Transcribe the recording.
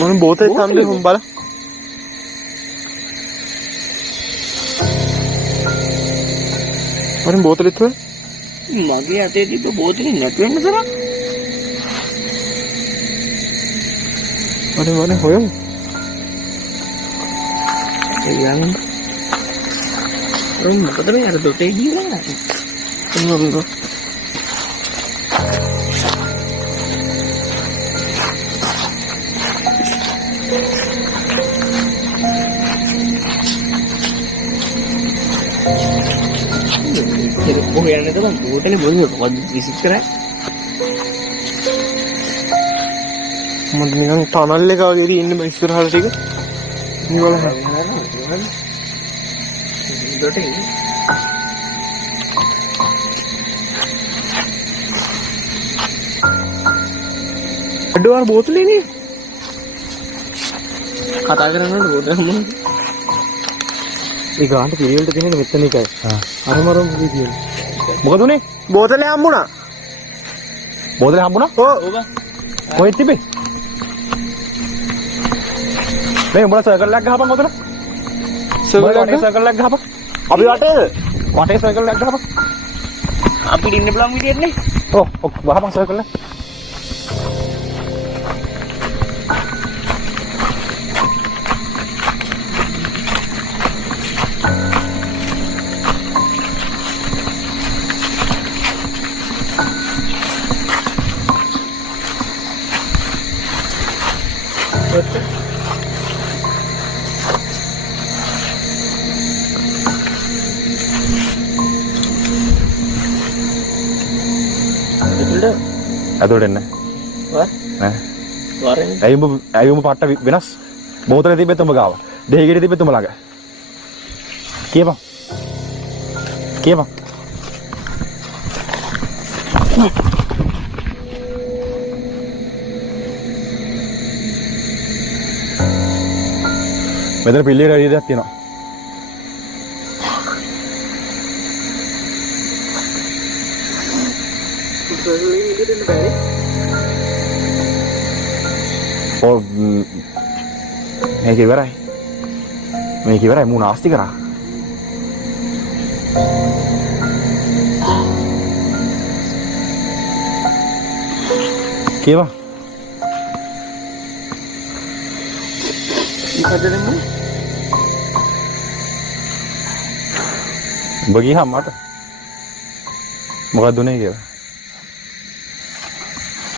මොන බෝතලේ තම්ද හොම් බල. මොන බෝතලෙත් තුල? මගේ අතේ තිබ්බ බෝතලේ නැතු වෙන්න තරම්. මොන හොයමු. යන්න. මොකද මේ අර දොටේ ගිහලා. මොනවද? කොහේ යන්නද බං බෝතලේ මොනවද විසිට කරා මම නිකන් ටනල් එක වගේ ඉන්නේ මම ඉස්සරහට ටික නිවල දොටේ අඩුවර බෝතලේ නේ කතා කරනකොට බෝතල මොනවද ඒ ගාන්ට පිළිවෙලට තියෙන මෙතන එකයි අරමරම් විදියට මොකද උනේ බෝතලේ හම්බුණා බෝතලේ හම්බුණා ඔව් කොහෙද තිබේ මේ උඹලා සර්කල් එකක් ගහපන් උතන සර්කල් එකක් ගහපන් අපි වටේ සර්කල් එකක් ගහපන් අපිට ඉන්න පුළුවන් විදියට නේ ඔව් ගහපන් සර්කල් එක ඇතුළට එන්න ඈ වරෙන් ඇයි උඹ පට්ට වෙනස් බෝතලේ තිබෙත් උඹ ගාව දෙහිගෙඩි තිබෙත් උඹ ළඟ කියපන් මෙතන පිල්ලේ රෙඩි දෙයක් තියෙනවා මේක ඉවරයි මූ නාස්ති කරා කියවා උඹ ගියා මට මොකක්ද උනේ කියලා